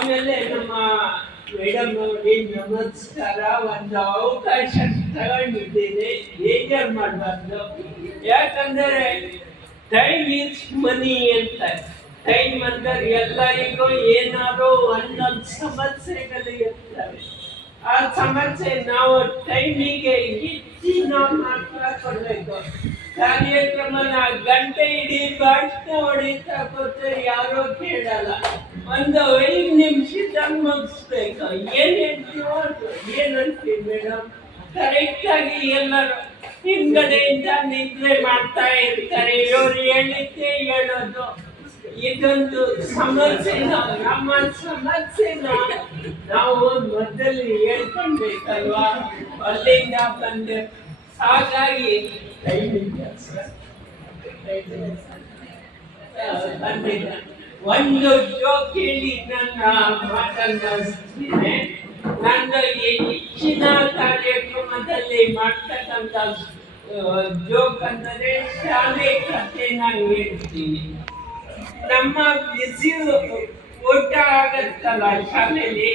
ಆಮೇಲೆ ನಮ್ಮ ಮೇಡಮ್ ನೋಡಿ ನಮಸ್ಕಾರ, ಒಂದು ಅವಕಾಶ ತಗೊಂಡಿದ್ದೇನೆ, ಬೇಜಾರು ಮಾಡಬಾರ್ದು. ಯಾಕಂದರೆ ಟೈಮ್ ಈಸ್ ಮನಿ ಅಂತ. ಟೈಮ್ ಅಂದರೆ ಎಲ್ಲರಿಗೂ ಏನಾದ್ರು ಒಂದೊಂದು ಸಮಸ್ಯೆಗಳು ಇರ್ತವೆ. ಆ ಸಮಸ್ಯೆ ನಾವು ಟೈಮಿಗೆ ಹೆಚ್ಚಿನ ಮಾತ್ರ ಕೊಡಬೇಕು. ಕಾರ್ಯಕ್ರಮನ ಗಂಟೆ ಇಡೀ ಭಾಷಣ ಹೊಡಿತಾ ಕೂತ್ರೆ ಯಾರೋ ಕೇಳಲ್ಲ. ಒಂದು 5 ನಿಮಿಷದಲ್ಲಿ ಮುಗಿಸ್ಬೇಕು. ಏನ್ ಹೇಳ್ತೀವೋ ಏನಂತೀವಿ ಮೇಡಮ್, ಕರೆಕ್ಟಾಗಿ ಎಲ್ಲರೂ ಹಿಂಗಡೆಯಿಂದ ನಿದ್ರೆ ಮಾಡ್ತಾ ಇರ್ತಾರೆ. ಇವರು ಹೇಳಿದ್ದೇ ಹೇಳೋದು. ಇದೊಂದು ಸಮಸ್ಯೆನ, ನಮ್ಮ ಸಮಸ್ಯೆನ ನಾವು ಮೊದಲು ಹೇಳ್ಕೊಳ್ಬೇಕಲ್ವಾ, ಅಲ್ಲಿಂದ ಬಂದೆ. ಹಾಗಾಗಿ ಬಂದಿಲ್ಲ. ಒಂದು ಜೋಕ್ ಹೇಳಿ ನನ್ನ ಮಾತನಾಡಿಸ್ತೇನೆ. ನನ್ನ ಹೆಚ್ಚಿನ ಕಾರ್ಯಕ್ರಮದಲ್ಲಿ ಮಾಡ್ತಕ್ಕಂಥ ಜೋಕ್ ಅಂದರೆ ಶಾಲೆ ಕಥೆ ನಾನು ಹೇಳ್ತೀನಿ. ನಮ್ಮ ಬಿಸಿ ಊಟ ಆಗತ್ತಲ್ಲ ಶಾಲೆಯಲ್ಲಿ,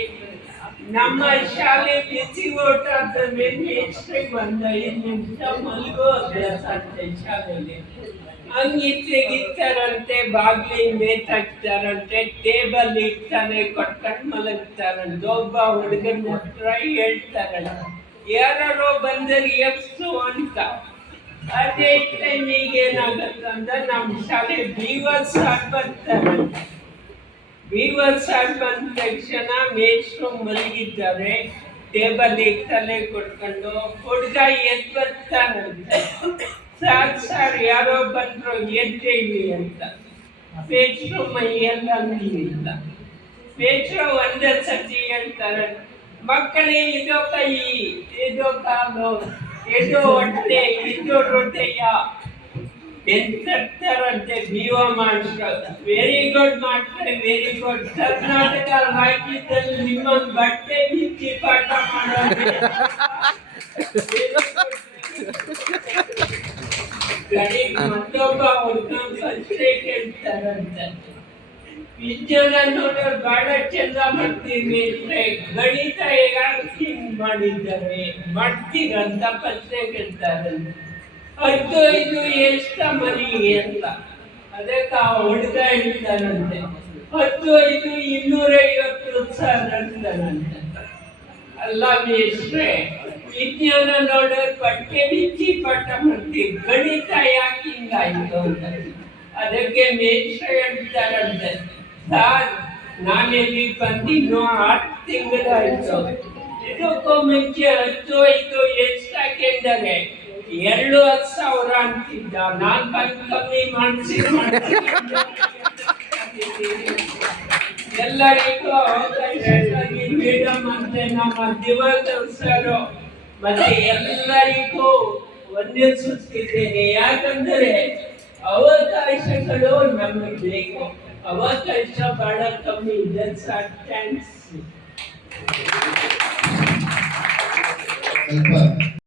ನಮ್ಮ ಶಾಲೆ ಬಿಸಿ ಊಟ ಆದ ಮೇಲೆ ಎಷ್ಟೇ ಒಂದು 5 ನಿಮಿಷ ಮಲಗೋ ಅಭ್ಯಾಸ ಆಗ್ತದೆ ಶಾಲೆಯಲ್ಲಿ. ಹಂಗಿತ್ತಾರಂತೆ, ಬಾಗ್ಲಿ ನೇತಾಕ್ತಾರಂತೆ, ಟೇಬಲ್ ಇಡ್ತಾನೆ ಕೊಟ್ಕೊಂಡು ಮಲಗ್ತಾರಂತೆ. ಒಬ್ಬ ಹುಡುಗನ ಹತ್ರ ಹೇಳ್ತಾರಂತೆ, ಯಾರೋ ಬಂದರೆ ಎಪ್ಸು ಅಂತ. ಅದೇ ಟೈಮಿಗೆ ಏನಾಗತ್ತಂದ್ರೆ ನಮ್ಮ ಶಾಲೆ ಬೀವರ್ ಸಾರ್ ಬರ್ತಾರಂತೆ. ಬೀವರ್ ಸಾರ್ ಬಂದ ತಕ್ಷಣ ಮೇಷ್ಟ್ರು ಮಲಗಿದ್ದಾರೆ, ಟೇಬಲ್ ತಲೆ ಕೊಟ್ಕೊಂಡು. ಹುಡುಗ ಎದ್ದು ಬರ್ತಾನಂತೆ, ಸಾರ್ ಯಾರೋ ಬಂದ್ರು ಎದ್ದೇಳಿ ಅಂತ. ಮೇಷ್ಟ್ರು ಮೈಯೆಲ್ಲ ನೀರಿಲ್ಲ. ಮೇಷ್ಟ್ರು ಒಂದೇ ಸತಿ ಹೇಳ್ತಾರೆ, ಮಕ್ಕಳೇ ಇದೋ ಕೈ, ಇದೋ ಕಾಲು, ಇದು ಹೊಟ್ಟೆ, ಇದು ಹೃದಯ ಎಂತಾರಂತೆ. ಬೀವ master, very good master, very good. Karnataka ರಾಜ್ಯದಲ್ಲಿ ನಿಮ್ಮ ಬಟ್ಟೆ ಬಿಚ್ಚಿ ಪಾಠ ಮಾಡೋದು. ಮತ್ತೊಬ್ಬ ಹುಡುಗ ಫಸ್ಟೇ ಕೇಳ್ತಾರಂತೆ, ವಿಜ್ಞಾನ ನೋಡೋರು ಬಹಳ ಚಂದ ಮಾಡ್ತೀವಿ, ಗಣಿತ ಯಾಕೆ ಮಾಡಿದ್ದಾರೆ ಮಾಡ್ತೀರಂತ ಪ್ರಶ್ನೆ ಕೇಳ್ತಾರಂತೆ. 15 ಎಷ್ಟ ಮನಿ ಅಂತ. ಅದಕ್ಕೆ ಆ ಹುಡುಗ ಹೇಳ್ತಾರಂತೆ, 15 250 ಸರ್ ಅಂತಾರಂತೆ. ಅಲ್ಲ ಮೇಷ್ಟ್ರೆ, ವಿಜ್ಞಾನ ನೋಡೋರು ಬಟ್ಟೆ ಬಿಚ್ಚಿ ಪಾಠ ಮಾಡ್ತೀವಿ, ಗಣಿತ ಯಾಕೆ ಹಿಂಗಾಯ್ತು ಅಂತ. ಅದಕ್ಕೆ ಮೇಷ್ಟ್ರೆ ಹೇಳ್ತಾರಂತೆ, ಸರ್ ನಾನಿಲ್ಲಿ ಬಂದಿದ್ದು 6 ತಿಂಗಳಾಯ್ತು. ಇದಕ್ಕೂ ಮುಂಚೆ 15 ಎಷ್ಟಾಕೆಂದರೆ 2,000 ಅಂತಿದ್ದ. ನಾನು ಬಂದು ಕಮ್ಮಿ ಮಾಡಿಸಿ ಎಲ್ಲರಿಗೂ ಅವಕಾಶಕ್ಕಾಗಿ ಮೇಡಮ್ ಅಂತೆ ನಮ್ಮ ದಿವಾಕರ್ ಸರ್ ಮತ್ತೆ ಎಲ್ಲರಿಗೂ ವಂದಿಸುತ್ತಿದ್ದೇನೆ. ಯಾಕಂದರೆ ಅವಕಾಶಗಳು ನಮಗೆ ಬೇಕು. ಅವಕಾಶ ಬಹಳ ಕಮ್ಮಿ ಇದೆ ಸರ್. ಥ್ಯಾಂಕ್ಸ್.